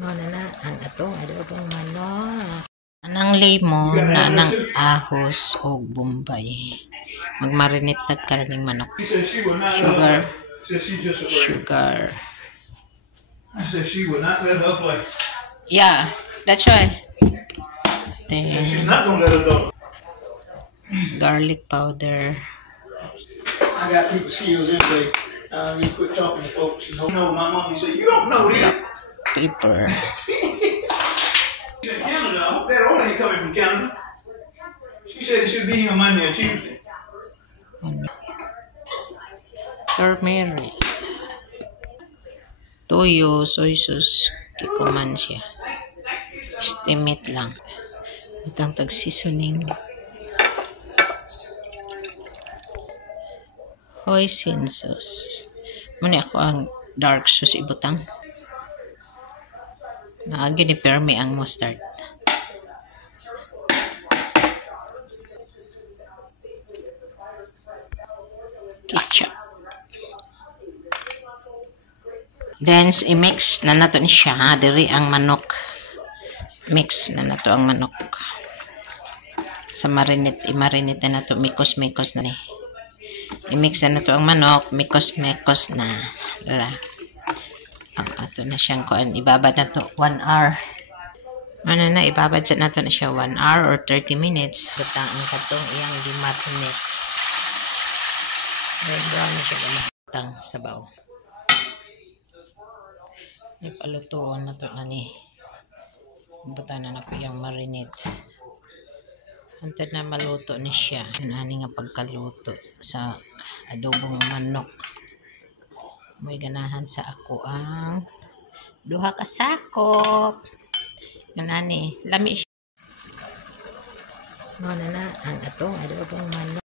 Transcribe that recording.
No na ang atong adobong manok. Anang limon na anang ahos o bombay. Magmarinate tag karning manok. Sugar. Sugar. I said she would not let her play. Yeah, that's right. And she's not gonna let her go. Garlic powder. I got people skills anyway. You quit talking to folks. You know my mommy said, you don't know this. Pepper. She's in Canada. I hope that order ain't coming from Canada. She said it should be here Monday or Tuesday. Turmeric. Toyo, soy sauce. Kikuman siya. Estimate lang. Itang tag-seasoning. Hoisin sauce. Muna ako ang dark sauce ibutang. Naagi ni Permi ang mustard. Ketchup. Then, i-mix na nato ni siya. Diri ang manok. Mix na nato ang manok. Sa marinate, i-marinate na nato. Mikos-mikos na ni. I-mix na nato ang manok. Mikos-mikos na. Dara. Ato na siyang kuan. Ibabad na to 1 hour. Ano na, ibabad sa nato na siya 1 hour or 30 minutes. Sa taang katong iyang di-marinate. Red brown na siya gamatang sabaw. Ipalutuan na to na ni. Buta na po yung marinate. Hantad na maluto na siya. Ani nga pagkaluto sa adobong manok. May ganahan sa ako ang duha ka sakop. Ganani, lami siya. No na ang atong adobong manok.